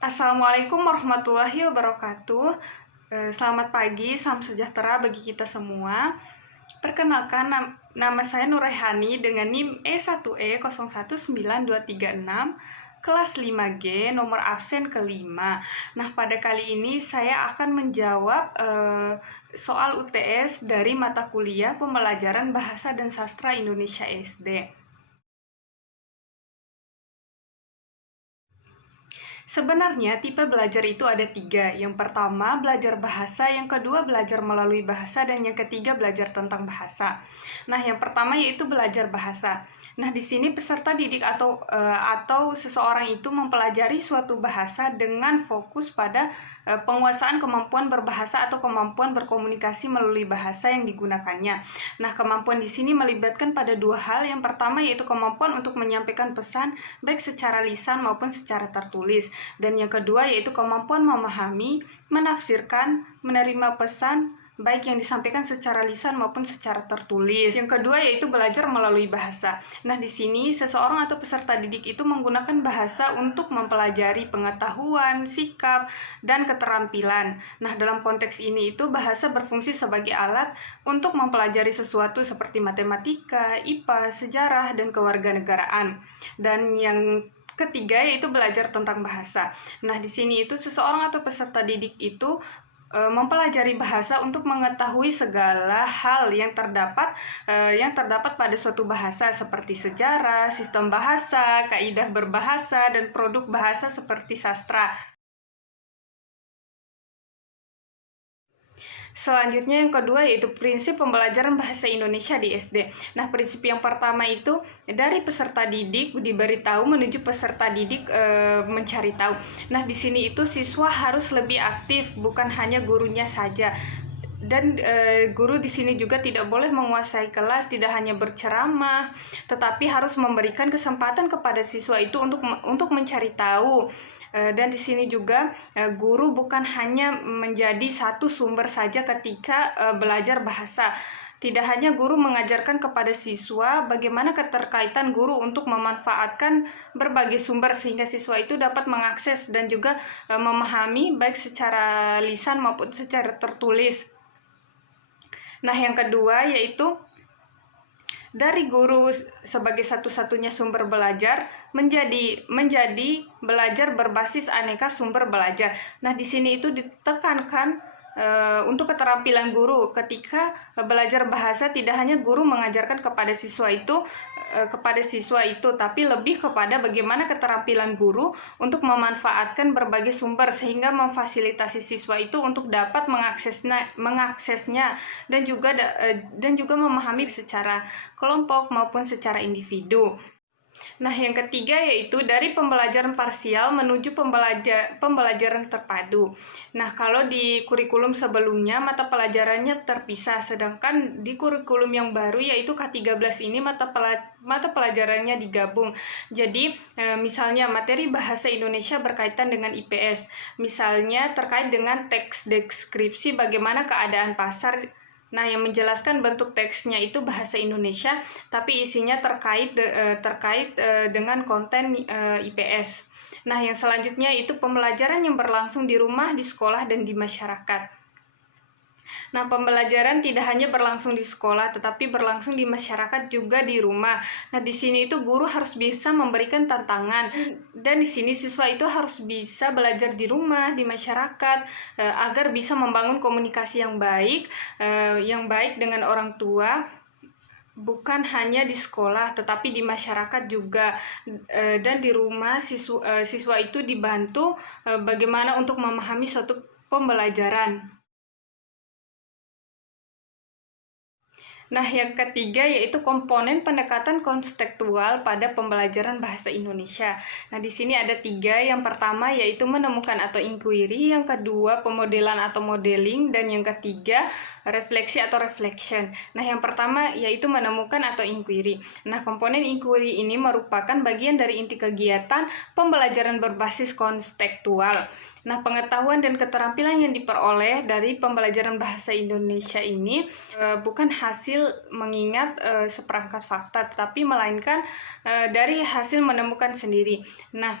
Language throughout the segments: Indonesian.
Assalamualaikum warahmatullahi wabarakatuh. Selamat pagi, salam sejahtera bagi kita semua. Perkenalkan, nama saya Nuraihani dengan NIM E1E019236, kelas 5G, nomor absen kelima. Nah, pada kali ini saya akan menjawab soal UTS dari mata kuliah Pembelajaran Bahasa dan Sastra Indonesia SD. Sebenarnya tipe belajar itu ada 3. Yang pertama belajar bahasa, yang kedua belajar melalui bahasa, dan yang ketiga belajar tentang bahasa. Nah, yang pertama yaitu belajar bahasa. Nah, di sini peserta didik atau seseorang itu mempelajari suatu bahasa dengan fokus pada penguasaan kemampuan berbahasa atau kemampuan berkomunikasi melalui bahasa yang digunakannya. Nah, kemampuan di sini melibatkan pada 2 hal. Yang pertama yaitu kemampuan untuk menyampaikan pesan baik secara lisan maupun secara tertulis. Dan yang kedua yaitu kemampuan memahami, menafsirkan, menerima pesan baik yang disampaikan secara lisan maupun secara tertulis. Yang kedua yaitu belajar melalui bahasa. Nah, di sini seseorang atau peserta didik itu menggunakan bahasa untuk mempelajari pengetahuan, sikap, dan keterampilan. Nah, dalam konteks ini itu bahasa berfungsi sebagai alat untuk mempelajari sesuatu seperti matematika, IPA, sejarah, dan kewarganegaraan. Dan yang ketiga yaitu belajar tentang bahasa. Nah, di sini itu seseorang atau peserta didik itu mempelajari bahasa untuk mengetahui segala hal yang terdapat pada suatu bahasa seperti sejarah, sistem bahasa, kaidah berbahasa, dan produk bahasa seperti sastra. Selanjutnya yang kedua yaitu prinsip pembelajaran bahasa Indonesia di SD. Nah, prinsip yang pertama itu dari peserta didik diberitahu menuju peserta didik mencari tahu. Nah, di sini itu siswa harus lebih aktif, bukan hanya gurunya saja. Dan guru di sini juga tidak boleh menguasai kelas, tidak hanya berceramah, tetapi harus memberikan kesempatan kepada siswa itu untuk mencari tahu. Dan di sini juga guru bukan hanya menjadi satu sumber saja ketika belajar bahasa. Tidak hanya guru mengajarkan kepada siswa bagaimana keterkaitan guru untuk memanfaatkan berbagai sumber sehingga siswa itu dapat mengakses dan juga memahami baik secara lisan maupun secara tertulis. Nah, yang kedua yaitu dari guru sebagai satu-satunya sumber belajar menjadi belajar berbasis aneka sumber belajar. Nah, di sini itu ditekankan untuk keterampilan guru ketika belajar bahasa, tidak hanya guru mengajarkan kepada siswa itu tapi lebih kepada bagaimana keterampilan guru untuk memanfaatkan berbagai sumber sehingga memfasilitasi siswa itu untuk dapat mengaksesnya dan juga memahami secara kelompok maupun secara individu. Nah, yang ketiga yaitu dari pembelajaran parsial menuju pembelajaran terpadu. Nah, kalau di kurikulum sebelumnya mata pelajarannya terpisah, sedangkan di kurikulum yang baru yaitu K13 ini mata pelajarannya digabung. Jadi, misalnya materi bahasa Indonesia berkaitan dengan IPS, misalnya terkait dengan teks deskripsi bagaimana keadaan pasar. Nah, yang menjelaskan bentuk teksnya itu bahasa Indonesia, tapi isinya terkait dengan konten IPS. Nah, yang selanjutnya itu pembelajaran yang berlangsung di rumah, di sekolah, dan di masyarakat. Nah, pembelajaran tidak hanya berlangsung di sekolah, tetapi berlangsung di masyarakat juga di rumah. Nah, di sini itu guru harus bisa memberikan tantangan, dan di sini siswa itu harus bisa belajar di rumah, di masyarakat, agar bisa membangun komunikasi yang baik dengan orang tua, bukan hanya di sekolah, tetapi di masyarakat juga. Dan di rumah siswa itu dibantu bagaimana untuk memahami suatu pembelajaran. Nah, yang ketiga yaitu komponen pendekatan konstekstual pada pembelajaran bahasa Indonesia. Nah, di sini ada 3. Yang pertama yaitu menemukan atau inquiry, yang kedua pemodelan atau modeling, dan yang ketiga refleksi atau reflection. Nah, yang pertama yaitu menemukan atau inquiry. Nah, komponen inquiry ini merupakan bagian dari inti kegiatan pembelajaran berbasis konstekstual. Nah, pengetahuan dan keterampilan yang diperoleh dari pembelajaran bahasa Indonesia ini bukan hasil hasil mengingat seperangkat fakta, tetapi melainkan dari hasil menemukan sendiri. Nah,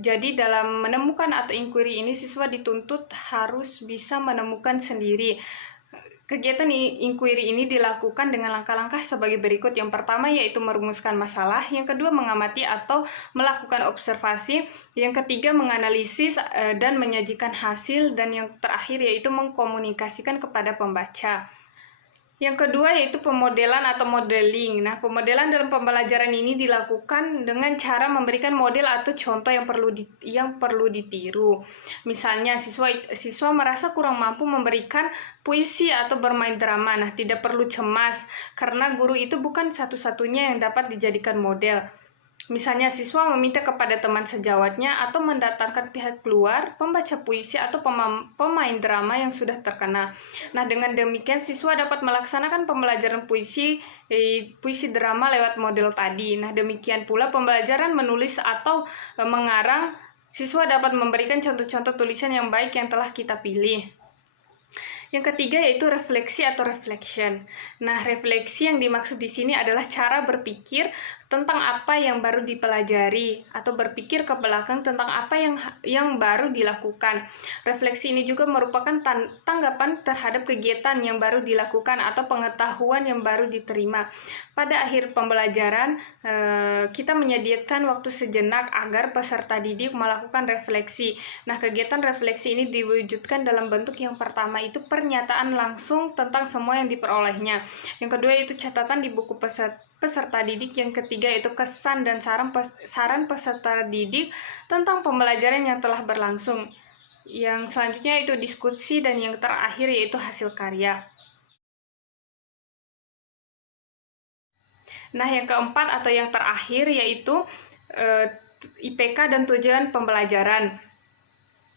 jadi dalam menemukan atau inquiry ini siswa dituntut harus bisa menemukan sendiri. Kegiatan inquiry ini dilakukan dengan langkah-langkah sebagai berikut. Yang pertama yaitu merumuskan masalah, yang kedua mengamati atau melakukan observasi, yang ketiga menganalisis dan menyajikan hasil, dan yang terakhir yaitu mengkomunikasikan kepada pembaca. Yang kedua yaitu pemodelan atau modeling. Nah, pemodelan dalam pembelajaran ini dilakukan dengan cara memberikan model atau contoh yang perlu ditiru. Misalnya, siswa merasa kurang mampu memberikan puisi atau bermain drama. Nah, tidak perlu cemas karena guru itu bukan satu-satunya yang dapat dijadikan model. Misalnya, siswa meminta kepada teman sejawatnya atau mendatangkan pihak luar, pembaca puisi atau pemain drama yang sudah terkenal. Nah, dengan demikian siswa dapat melaksanakan pembelajaran puisi drama lewat model tadi. Nah, demikian pula pembelajaran menulis atau mengarang, siswa dapat memberikan contoh-contoh tulisan yang baik yang telah kita pilih. Yang ketiga yaitu refleksi atau reflection. Nah, refleksi yang dimaksud di sini adalah cara berpikir tentang apa yang baru dipelajari atau berpikir ke belakang tentang apa yang baru dilakukan. Refleksi ini juga merupakan tanggapan terhadap kegiatan yang baru dilakukan atau pengetahuan yang baru diterima. Pada akhir pembelajaran, kita menyediakan waktu sejenak agar peserta didik melakukan refleksi. Nah, kegiatan refleksi ini diwujudkan dalam bentuk yang pertama itu pernyataan langsung tentang semua yang diperolehnya. Yang kedua itu catatan di buku peserta didik. Yang ketiga itu kesan dan saran peserta didik tentang pembelajaran yang telah berlangsung. Yang selanjutnya itu diskusi, dan yang terakhir yaitu hasil karya. Nah, yang keempat atau yang terakhir yaitu IPK dan tujuan pembelajaran.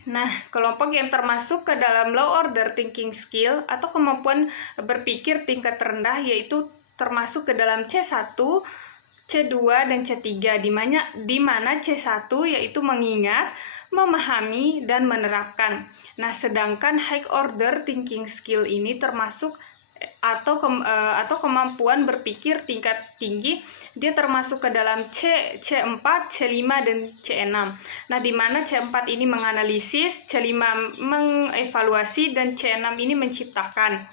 Nah, kelompok yang termasuk ke dalam low order thinking skill atau kemampuan berpikir tingkat rendah yaitu termasuk ke dalam C1, C2, dan C3, di mana C1 yaitu mengingat, memahami, dan menerapkan. Nah, sedangkan high order thinking skill ini termasuk atau kemampuan berpikir tingkat tinggi, dia termasuk ke dalam C4, C5, dan C6. Nah, di mana C4 ini menganalisis, C5 mengevaluasi, dan C6 ini menciptakan.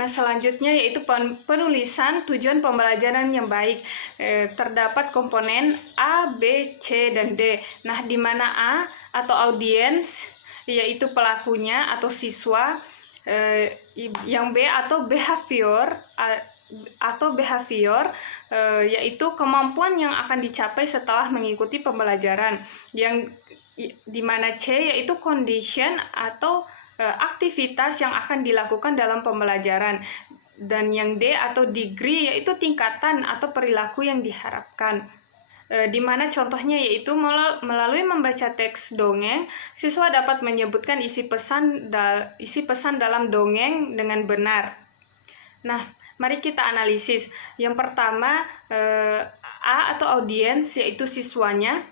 Nah, selanjutnya yaitu penulisan tujuan pembelajaran yang baik. Terdapat komponen A, B, C, dan D. Nah, di mana A atau audiens yaitu pelakunya atau siswa, yang B atau behavior yaitu kemampuan yang akan dicapai setelah mengikuti pembelajaran, yang di mana C yaitu condition atau aktivitas yang akan dilakukan dalam pembelajaran, dan yang D atau degree yaitu tingkatan atau perilaku yang diharapkan. Di mana contohnya yaitu melalui membaca teks dongeng, siswa dapat menyebutkan isi pesan dalam dongeng dengan benar. Nah, mari kita analisis. Yang pertama, A atau audiens yaitu siswanya,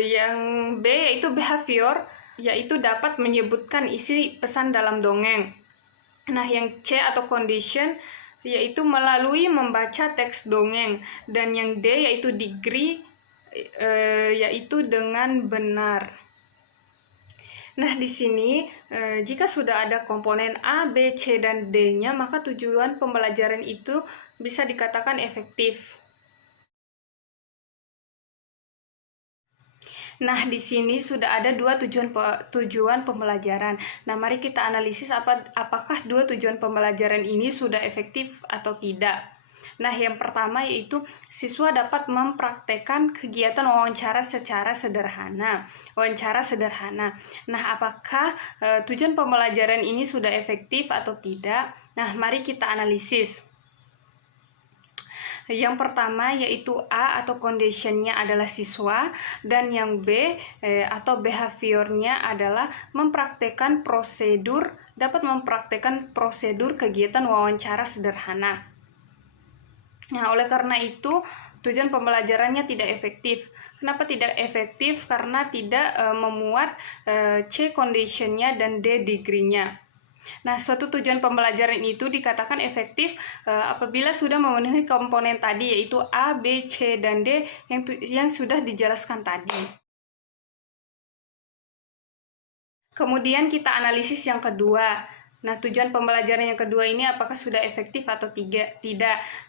yang B yaitu behavior yaitu dapat menyebutkan isi pesan dalam dongeng. Nah, yang C atau condition yaitu melalui membaca teks dongeng, dan yang D yaitu degree yaitu dengan benar. Nah, di sini jika sudah ada komponen A, B, C, dan D-nya, maka tujuan pembelajaran itu bisa dikatakan efektif. Nah, di sini sudah ada dua tujuan pembelajaran. Nah, mari kita analisis apakah dua tujuan pembelajaran ini sudah efektif atau tidak. Nah, yang pertama yaitu siswa dapat mempraktekkan kegiatan wawancara secara sederhana. Nah, apakah tujuan pembelajaran ini sudah efektif atau tidak? Nah, mari kita analisis. Yang pertama yaitu A atau conditionnya adalah siswa, dan yang B atau behaviornya adalah dapat mempraktekkan prosedur kegiatan wawancara sederhana. Nah, oleh karena itu tujuan pembelajarannya tidak efektif. Kenapa tidak efektif? Karena tidak memuat C conditionnya dan D degree-nya. Nah, suatu tujuan pembelajaran itu dikatakan efektif apabila sudah memenuhi komponen tadi, yaitu A, B, C, dan D yang sudah dijelaskan tadi. Kemudian kita analisis yang kedua. Nah, tujuan pembelajaran yang kedua ini apakah sudah efektif atau tidak?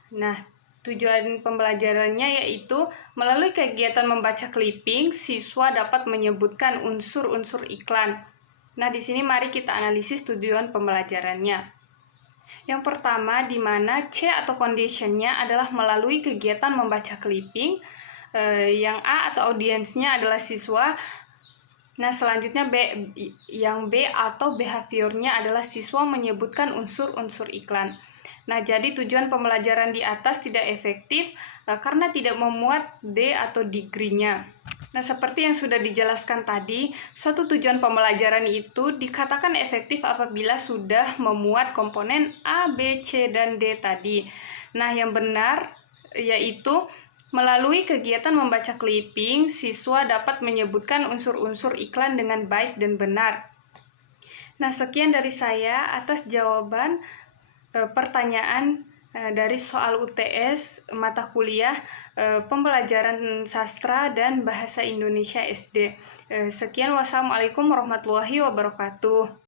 Nah, tujuan pembelajarannya yaitu melalui kegiatan membaca clipping, siswa dapat menyebutkan unsur-unsur iklan. Nah, di sini mari kita analisis tujuan pembelajarannya. Yang pertama, di mana C atau conditionnya adalah melalui kegiatan membaca clipping, yang A atau audiensnya adalah siswa. Nah, selanjutnya yang B atau behaviornya adalah siswa menyebutkan unsur-unsur iklan. Nah, jadi tujuan pembelajaran di atas tidak efektif karena tidak memuat D atau degree-nya. Nah, seperti yang sudah dijelaskan tadi, suatu tujuan pembelajaran itu dikatakan efektif apabila sudah memuat komponen A, B, C, dan D tadi. Nah, yang benar yaitu melalui kegiatan membaca clipping, siswa dapat menyebutkan unsur-unsur iklan dengan baik dan benar. Nah, sekian dari saya atas jawaban pertanyaan dari soal UTS mata kuliah pembelajaran sastra dan bahasa Indonesia SD. Sekian, wassalamualaikum warahmatullahi wabarakatuh.